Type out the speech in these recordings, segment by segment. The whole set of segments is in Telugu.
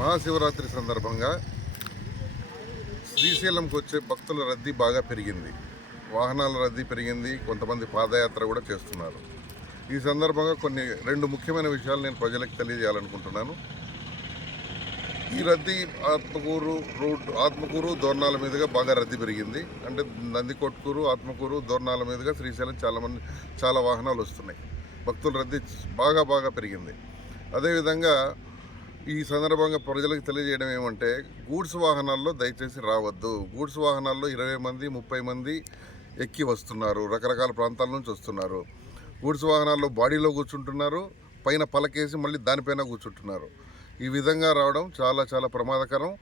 మహాశివరాత్రి సందర్భంగా శ్రీశైలంకి వచ్చే భక్తుల రద్దీ బాగా పెరిగింది. వాహనాల రద్దీ పెరిగింది. కొంతమంది పాదయాత్ర కూడా చేస్తున్నారు. ఈ సందర్భంగా రెండు ముఖ్యమైన విషయాలు నేను ప్రజలకు తెలియజేయాలనుకుంటున్నాను. ఈ రద్దీ ఆత్మకూరు దోర్నాల మీదుగా బాగా రద్దీ పెరిగింది. అంటే నందికొట్కూరు, ఆత్మకూరు, దోర్నాల మీదుగా శ్రీశైలం చాలా వాహనాలు వస్తున్నాయి. భక్తుల రద్దీ బాగా పెరిగింది. అదేవిధంగా ఈ సందర్భంగా ప్రజలకు తెలియజేయడం ఏమంటే, గూడ్స్ వాహనాల్లో దయచేసి రావద్దు. గూడ్స్ వాహనాల్లో 20 మంది 30 మంది ఎక్కి వస్తున్నారు. రకరకాల ప్రాంతాల నుంచి వస్తున్నారు. గూడ్స్ వాహనాల్లో బాడీలో కూర్చుంటున్నారు, పైన పలకేసి మళ్ళీ దానిపైన కూర్చుంటున్నారు. ఈ విధంగా రావడం చాలా ప్రమాదకరం.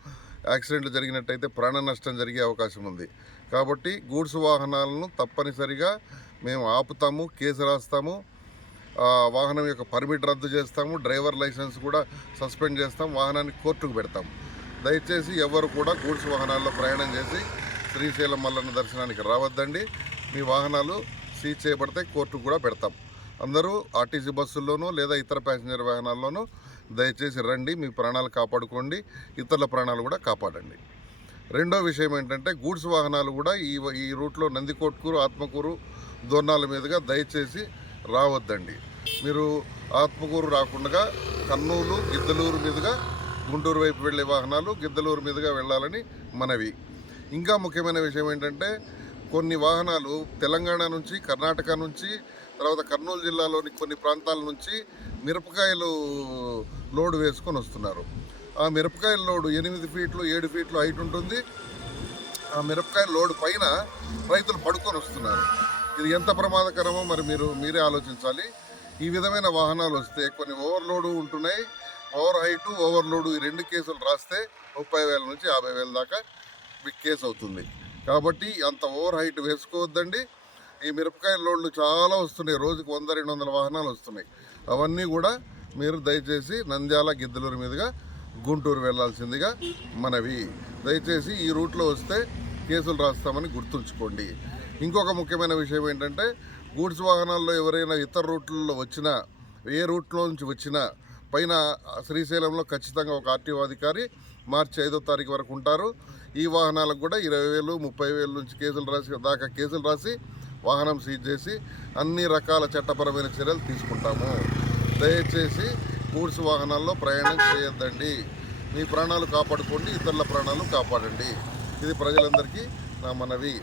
యాక్సిడెంట్లు జరిగినట్టయితే ప్రాణ నష్టం జరిగే అవకాశం ఉంది. కాబట్టి గూడ్స్ వాహనాలను తప్పనిసరిగా మేము ఆపుతాము, కేసు రాస్తాము, వాహనం యొక్క పర్మిట్ రద్దు చేస్తాము, డ్రైవర్ లైసెన్స్ కూడా సస్పెండ్ చేస్తాం, వాహనాన్ని కోర్టుకు పెడతాం. దయచేసి ఎవరు కూడా గూడ్స్ వాహనాల్లో ప్రయాణం చేసి శ్రీశైలం మల్లన్న దర్శనానికి రావద్దండి. మీ వాహనాలు సీజ్ చేయబడితే కోర్టుకు కూడా పెడతాం. అందరూ ఆర్టీసీ బస్సుల్లోనూ లేదా ఇతర ప్యాసింజర్ వాహనాల్లోనూ దయచేసి రండి. మీ ప్రాణాలు కాపాడుకోండి, ఇతరుల ప్రాణాలు కూడా కాపాడండి. రెండో విషయం ఏంటంటే, గూడ్స్ వాహనాలు కూడా ఈ రూట్లో నందికొట్కూరు, ఆత్మకూరు, దోర్నాల మీదుగా దయచేసి రావద్దండి. మీరు ఆత్మకూరు రాకుండా కర్నూలు, గిద్దలూరు మీదుగా గుంటూరు వైపు వెళ్ళే వాహనాలు గిద్దలూరు మీదుగా వెళ్ళాలని మనవి. ఇంకా ముఖ్యమైన విషయం ఏంటంటే, కొన్ని వాహనాలు తెలంగాణ నుంచి, కర్ణాటక నుంచి, తర్వాత కర్నూలు జిల్లాలోని కొన్ని ప్రాంతాల నుంచి మిరపకాయలు లోడు వేసుకొని వస్తున్నారు. ఆ మిరపకాయల లోడు 8 ఫీట్లు 7 ఫీట్లు హైట్ ఉంటుంది. ఆ మిరపకాయల లోడు పైన రైతులు పడుకొని వస్తున్నారు. ఇది ఎంత ప్రమాదకరమో మరి మీరే ఆలోచించాలి. ఈ విధమైన వాహనాలు వస్తే కొన్ని ఓవర్లోడు ఉంటున్నాయి. ఓవర్ హైటు, ఓవర్లోడు ఈ 2 కేసులు రాస్తే 30,000 నుంచి 50,000 దాకా మీకు కేసు అవుతుంది. కాబట్టి అంత ఓవర్ హైట్ వేసుకోవద్దండి. ఈ మిరపకాయల లోడ్లు చాలా వస్తున్నాయి. రోజుకు 100-200 వాహనాలు వస్తున్నాయి. అవన్నీ కూడా మీరు దయచేసి నంద్యాల, గిద్దలూరు మీదుగా గుంటూరు వెళ్లాల్సిందిగా మనవి. దయచేసి ఈ రూట్లో వస్తే కేసులు రాస్తామని గుర్తుంచుకోండి. ఇంకొక ముఖ్యమైన విషయం ఏంటంటే, గూడ్స్ వాహనాల్లో ఎవరైనా ఇతర రూట్లలో వచ్చినా, ఏ రూట్లో నుంచి వచ్చినా పైన శ్రీశైలంలో ఖచ్చితంగా ఒక ఆర్టీఓ అధికారి మార్చి 5వ తారీఖు వరకు ఉంటారు. ఈ వాహనాలకు కూడా 20,000 30,000 నుంచి కేసులు రాసి వాహనం సీజ్ చేసి అన్ని రకాల చట్టపరమైన చర్యలు తీసుకుంటాము. దయచేసి గూడ్స్ వాహనాల్లో ప్రయాణం చేయొద్దండి. మీ ప్రాణాలు కాపాడుకోండి, ఇతరుల ప్రాణాలు కాపాడండి. ఇది ప్రజలందరికీ నా మనవి.